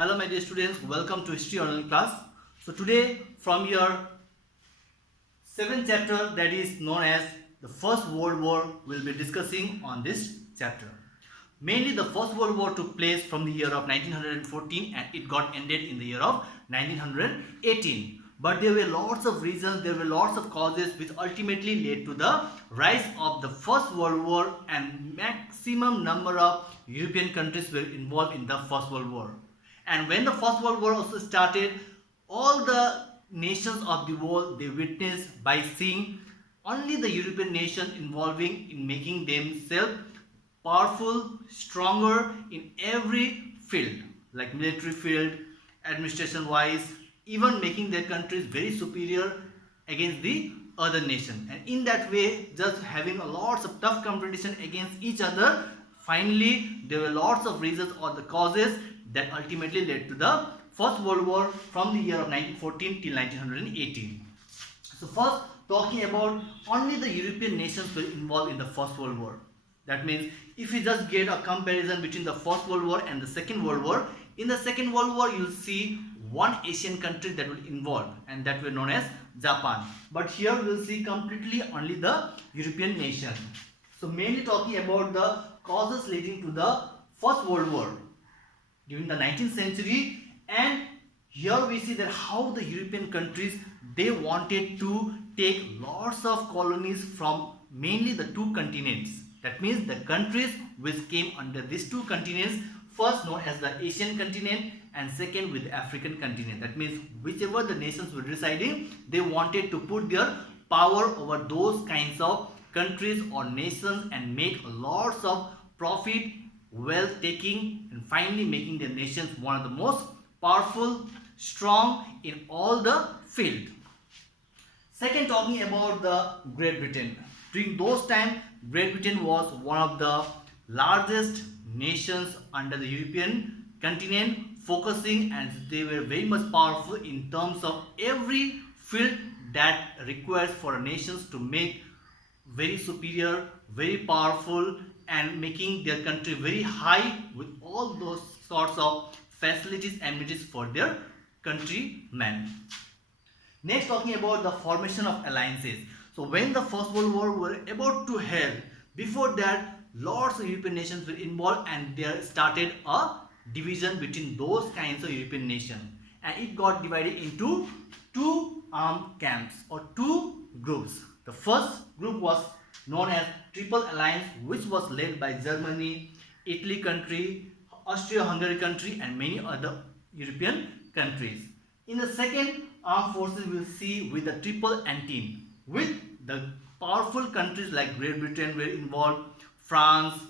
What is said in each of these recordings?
Hello my dear students, welcome to History Online class. So today from your 7th chapter, that is known as the First World War, we'll be discussing on this chapter. Mainly the First World War took place from the year of 1914 and it got ended in the year of 1918. But there were lots of reasons, there were lots of causes which ultimately led to the rise of the First World War, and maximum number of European countries were involved in the First World War. And when the First World War also started, all the nations of the world, they witnessed by seeing only the European nation involving in making themselves powerful, stronger in every field, like military field, administration wise, even making their countries very superior against the other nation. And in that way, just having a lots of tough competition against each other, finally there were lots of reasons or the causes that ultimately led to the First World War from the year of 1914 till 1918. So first, talking about only the European nations were involved in the First World War. That means if you just get a comparison between the First World War and the Second World War, in the Second World War you'll see one Asian country that will involve, and that were known as Japan. But here we'll see completely only the European nation. So mainly talking about the causes leading to the First World War during the 19th century, and here we see that how the European countries, they wanted to take lots of colonies from mainly the two continents. That means the countries which came under these two continents, first known as the Asian continent and second with the African continent. That means whichever the nations were residing, they wanted to put their power over those kinds of countries or nations and make lots of profit, wealth taking, and finally making their nations one of the most powerful, strong in all the field. Second, talking about the Great Britain. During those time, Great Britain was one of the largest nations under the European continent, focusing, and they were very much powerful in terms of every field that requires for nations to make very superior, very powerful, and making their country very high with all those sorts of facilities and amenities for their countrymen. Next, talking about the formation of alliances. So when the First World War were about to held, before that lots of European nations were involved and there started a division between those kinds of European nations, and it got divided into two armed camps or two groups. The first group was known as Triple Alliance, which was led by Germany, Italy country, Austria-Hungary country, and many other European countries. In the second armed forces, we will see with the Triple Entente, with the powerful countries like Great Britain were involved, France,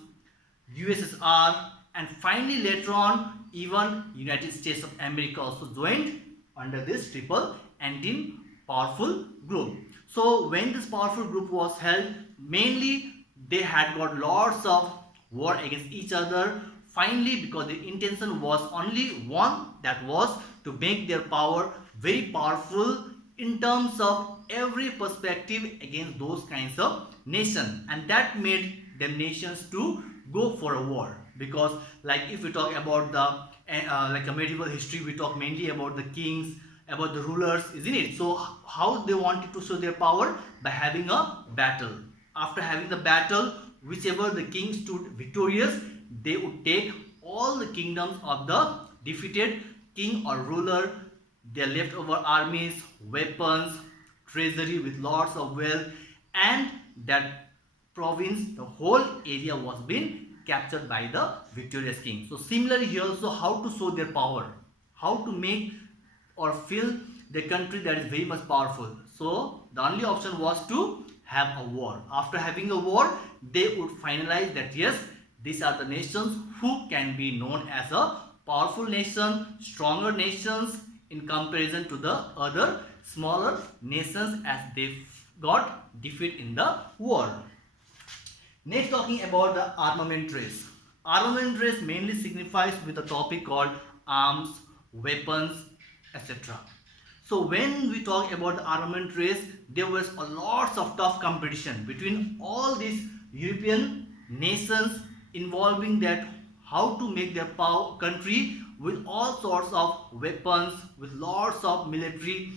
USSR, and finally later on even United States of America also joined under this Triple Entente powerful group. So when this powerful group was held, mainly they had got lots of war against each other. Finally, because the intention was only one, that was to make their power very powerful in terms of every perspective against those kinds of nations, and that made them nations to go for a war. Because like if we talk about the like a medieval history, we talk mainly about the kings, about the rulers, isn't it? So how they wanted to show their power? By having a battle. After having the battle, whichever the king stood victorious, they would take all the kingdoms of the defeated king or ruler, their leftover armies, weapons, treasury with lots of wealth, and that province, the whole area was being captured by the victorious king. So similarly here also, how to show their power, how to make or fill the country that is very much powerful. So the only option was to have a war. After having a war, they would finalize that yes, these are the nations who can be known as a powerful nation, stronger nations in comparison to the other smaller nations as they got defeat in the war. Next, talking about the armament race. Armament race mainly signifies with a topic called arms, weapons, etc. So when we talk about the armament race, there was a lots of tough competition between all these European nations involving that how to make their country with all sorts of weapons, with lots of military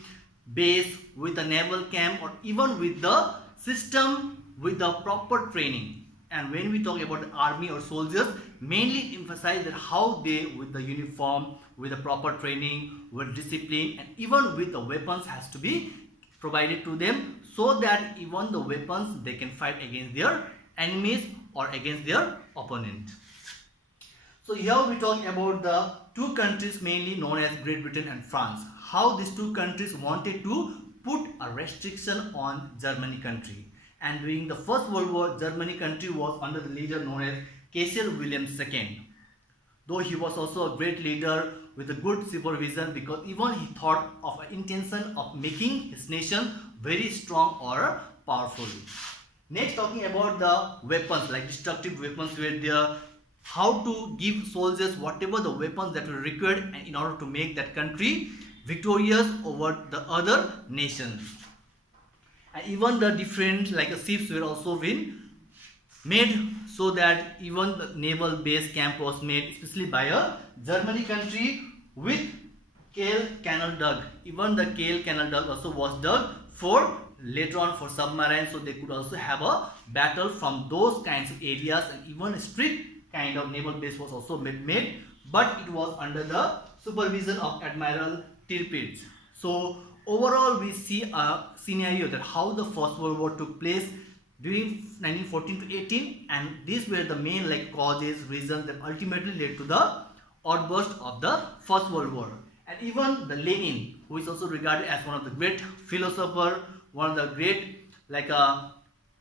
base, with a naval camp, or even with the system with the proper training. And when we talk about the army or soldiers, mainly emphasize that how they, with the uniform, with the proper training, with discipline, and even with the weapons has to be provided to them, so that even the weapons they can fight against their enemies or against their opponent. So here we talk about the two countries mainly known as Great Britain and France. How these two countries wanted to put a restriction on Germany country. And during the First World War, Germany country was under the leader known as Kaiser Wilhelm II. Though he was also a great leader with a good supervision, because even he thought of an intention of making his nation very strong or powerful. Next, talking about the weapons, like destructive weapons were there, how to give soldiers whatever the weapons that were required in order to make that country victorious over the other nations. And even the different like ships were also been made, so that even the naval base camp was made especially by a Germany country with Kiel Canal dug. Even the Kiel Canal dug also was dug for later on for submarines, so they could also have a battle from those kinds of areas, and even a strict kind of naval base was also made, but it was under the supervision of Admiral Tirpitz. So overall we see a scenario that how the First World War took place during 1914 to 18, and these were the main like causes, reasons that ultimately led to the outburst of the First World War. And even the Lenin, who is also regarded as one of the great philosopher, one of the great like a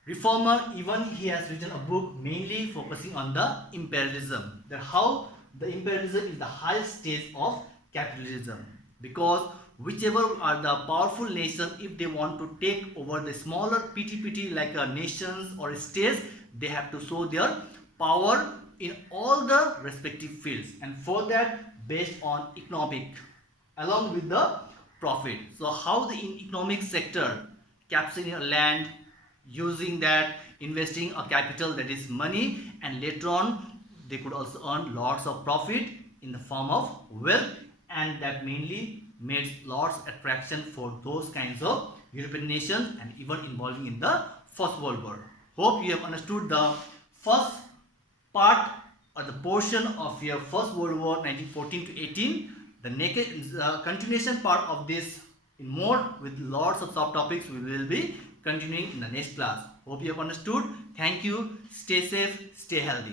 reformer, even he has written a book mainly focusing on the imperialism, that how the imperialism is the highest stage of capitalism, because whichever are the powerful nations, if they want to take over the smaller PT like nations or states, they have to show their power in all the respective fields, and for that based on economic along with the profit. So how the economic sector capturing a land, using that, investing a capital that is money, and later on they could also earn lots of profit in the form of wealth, and that mainly made lots of attraction for those kinds of European nations, and even involving in the First World War. Hope you have understood the first part or the portion of your First World War 1914 to 18. The continuation part of this in more with lots of subtopics we will be continuing in the next class. Hope you have understood. Thank you. Stay safe, stay healthy.